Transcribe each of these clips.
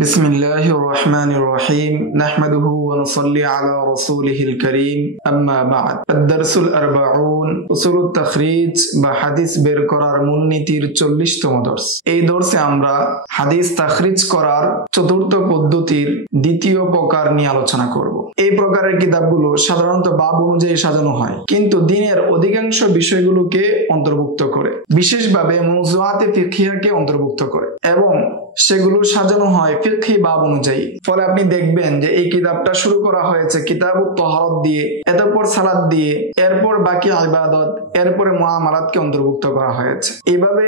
बिस्मिल्लाहिर रहमानिर रहीम नहमदुहु व नुसल्ली अला रसूलिहिल करीम अम्मा बाद अद-दरसुल अरबाउन उसूलुत तखरीज বা হাদিস বের করার মূলনীতির 40তম দর্স। এই দর্সে আমরা হাদিস তাখরিজ করার চতুর্থ পদ্ধতির দ্বিতীয় প্রকার নিয়ে আলোচনা করব। এই প্রকারের কিতাবগুলো সাধারণত বাব অনুযায়ী সাজানো হয়, কিন্তু দ্বীনের অধিকাংশ বিষয়গুলোকে অন্তর্ভুক্ত করে, বিশেষভাবে মওযুআতে ফিকহিয়াকে অন্তর্ভুক্ত করে এবং সেগুলো সাজানো হয় ফিকহি বাব অনুযায়ী। ফলে আপনি দেখবেন যে এই কিতাবটা শুরু করা হয়েছে কিতাবুত তাহারাত দিয়ে, এরপর সালাত দিয়ে, এরপর বাকি ইবাদত, এরপরে মুআমালাতকে অন্তর্ভুক্ত করা হয়েছে। এইভাবে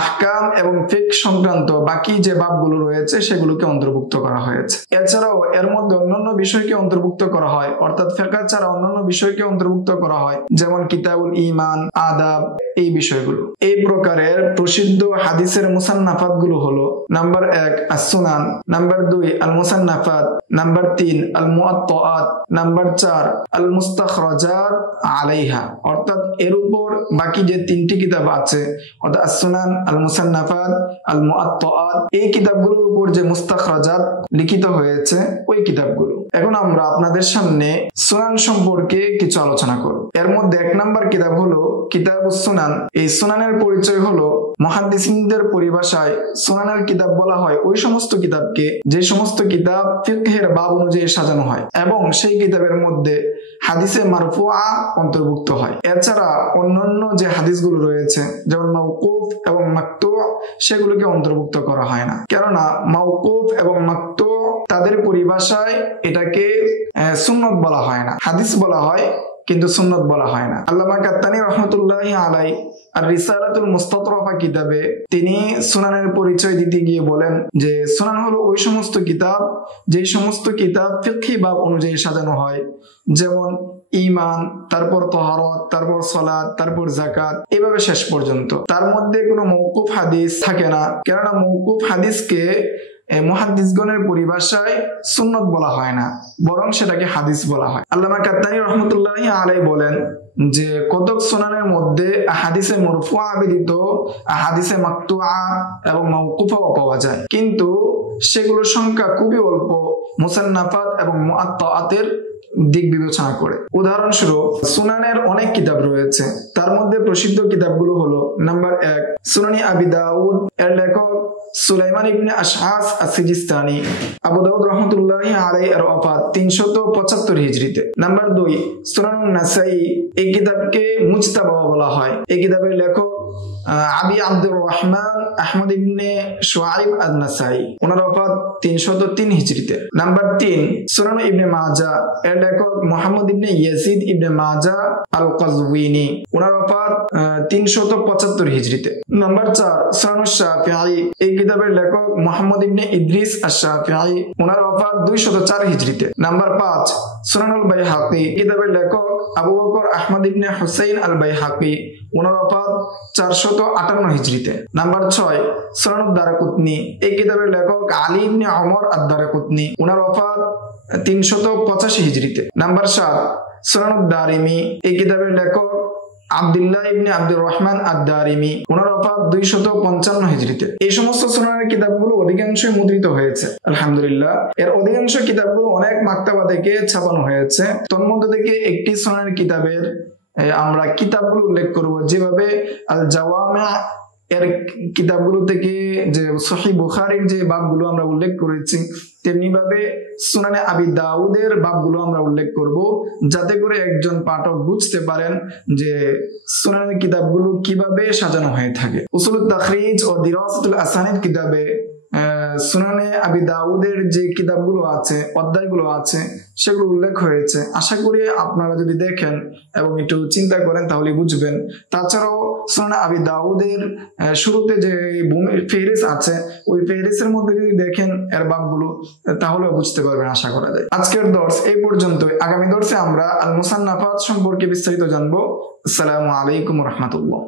আহকাম এবং ফিকহ সংক্রান্ত বাকি যে বাবগুলো রয়েছে সেগুলোকে অন্তর্ভুক্ত করা হয়েছে। এছাড়াও এর মধ্যে অন্যান্য বিষয়কে অন্তর্ভুক্ত করা হয়, অর্থাৎ ফিকহ ছাড়া অন্যান্য বিষয়কে অন্তর্ভুক্ত করা হয়, যেমন কিতাবুল ঈমান, আদাব, এই বিষয়গুলো। এই প্রকারের প্রসিদ্ধ হাদিসের মুসান্নাফাত গুলো হলো: নাম্বার 1 আস-সুনান, নাম্বার 2 আল-মুসান্নাফাত, নাম্বার 3 আল-মুআত্তাআত, নাম্বার 4 আল-মুস্তাখরাজাত আলাইহা। অর্থাৎ এর উপর বাকি যে তিনটি কিতাব আছে, অর্থাৎ আস-সুনান, আল-মুসান্নাফাত, আল-মুআত্তাআত, এই কিতাবগুলোর উপর যে মুস্তাখরাজাত লিখিত হয়েছে ওই কিতাবগুলো। এখন আমরা আপনাদের সামনে সুনান সম্পর্কে কিছু আলোচনা করব। এর মধ্যে 1 নাম্বার কিতাব হলো কিতাবুস সুনান। এই সুনানের পরিচয় হলো, মুহাদ্দিসিনদের পরিভাষায় সুনানের কিতাব বলা হয় ওই সমস্ত কিতাবকে যে সমস্ত কিতাব ফিকহের বাব অনুযায়ী সাজানো হয় এবং সেই কিতাবের মধ্যে হাদিসে মারফুআ অন্তর্ভুক্ত হয়। এছাড়া অন্যান্য যে হাদিসগুলো রয়েছে যেমন মাওকুফ এবং মাকতু, সেগুলোকে অন্তর্ভুক্ত করা হয় না, কেননা মাওকুফ এবং মাকতু তাদের পরিভাষায় এটাকে সুন্নত বলা হয় না, হাদিস বলা হয় কিন্তু সুন্নত বলা হয় না। আল্লামা কাত্তানী রাহমাতুল্লাহি আলাইহি আর রিসালাতুল মুস্তাতরাফা কিতাবে তিনি সুনানের পরিচয় দিতে গিয়ে বলেন যে সুনান হলো ওই সমস্ত কিতাব যে সমস্ত কিতাব ফিকহি বাব অনুযায়ী সাজানো হয়, যেমন ঈমান, তারপর তাহারাত, তারপর সালাত, তারপর যাকাত, এভাবে শেষ পর্যন্ত। তার মধ্যে কোনো মওকুফ হাদিস থাকে না, কেননা মওকুফ হাদিসকে মুহাদ্দিসগণের পরিভাষায় সুন্নত বলা হয় না, বরং সেটাকে হাদিস বলা হয়। আল্লামা কাত্তানী রাহমাতুল্লাহি আলাইহি বলেন যে কতক সুনানের মধ্যে হাদিসে মারফুআ ব্যতীত হাদিসে মাকতুআ এবং মাওকুফাও পাওয়া যায়, কিন্তু সেগুলোর সংখ্যা খুবই অল্প মুসান্নাফাত এবং মুআত্তাআতের দিক বিবেচনা করে। উদাহরণস্বরূপ সুনানের অনেক কিতাব রয়েছে, তার মধ্যে প্রসিদ্ধ কিতাবগুলো হলো: নাম্বার 1 সুনানি আবি দাউদ, এর লেখক সুলাইমান ইবনে আশআস আস-সিজিস্তানি। আবু দাউদ রাহমাতুল্লাহি আলাইহি এর ওফাত 375 হিজরিতে। নাম্বার 2 সুনানুন নাসাই, এই কিতাবকে মুজতাবা বলা হয়। এই কিতাবের লেখক আবি আব্দুর রহমান আহমদ ইবনে শুআইব আন-নাসাই, ওনার ওফাত 303 হিজরিতে। নাম্বার 3 সুনান ইবনে মাজাহ, এর লেখক মুহাম্মদ ইবনে ইয়াজিদ ইবনে মাজাহ আল-কাজউইনি, ওনার ওফাত 375 হিজরিতে। নাম্বার 4 সুনানুশ শাফিঈ, এই কিতাবের লেখক মুহাম্মদ ইবনে ইদ্রিস আশ-শাফিঈ, ওনার ওফাত 204 হিজরিতে। নাম্বার 5 সুনানুল বাইহাকী, কিতাবের লেখক আবু বকর আহমদ ইবনে হুসাইন আল-বাইহাকী, ওনার ওফাত 458 হিজরিতে। নাম্বার 6 সুনানুদ দারাকুতনি, এই কিতাবের লেখক আলী ইবনে ওমর আদ-দারাকুতনি, ওনার ওফাত 385 হিজরিতে। নাম্বার 7 সুনানুদ দারিমি, এই কিতাবের লেখক আব্দুল্লাহ ইবনে আব্দুর রহমান আদ-দারিমি, ওনার ওফাত 255 হিজরিতে। এই সমস্ত সুনানের কিতাবগুলো অধিকাংশই মুদ্রিত হয়েছে আলহামদুলিল্লাহ। এর অধিকাংশ কিতাবগুলো অনেক মাকতাবা থেকে ছাপানো হয়েছে। তন্মধ্যে থেকে একটি সুনানের কিতাবের আমরা কিতাবগুলো উল্লেখ করব, যেভাবে আল জাওয়ামি এর কিতাবগুলো থেকে যে সহিহ বুখারীর যে বাবগুলো আমরা উল্লেখ করেছি, তেমনি ভাবে সুনানে আবি দাউদের বাবগুলো আমরা উল্লেখ করব, যাতে করে একজন পাঠক বুঝতে পারেন যে সুনানের কিতাবগুলো কিভাবে সাজানো হয়ে থাকে। উসুলুত তাখরিজ ও দিরাসাতুল আসানিদ কিতাবে সুনানে আবি দাউদের যে কিতাবগুলো আছে, অধ্যায়গুলো আছে, সেগুলো উল্লেখ হয়েছে। আশা করি আপনারা যদি দেখেন এবং একটু চিন্তা করেন তাহলে বুঝবেন। তাছাড়াও সুনানে আবি দাউদের শুরুতে যে ফেহরিস আছে, ওই ফেহরিসের মধ্যে যদি দেখেন এর বাবগুলো, তাহলে বুঝতে পারবেন আশা করা যায়। আজকের দর্স এই পর্যন্তই। আগামী দর্সে আমরা আল মুসান্নাফাত সম্পর্কে বিস্তারিত জানবো। আসসালামু আলাইকুম ওয়া রাহমাতুল্লাহ।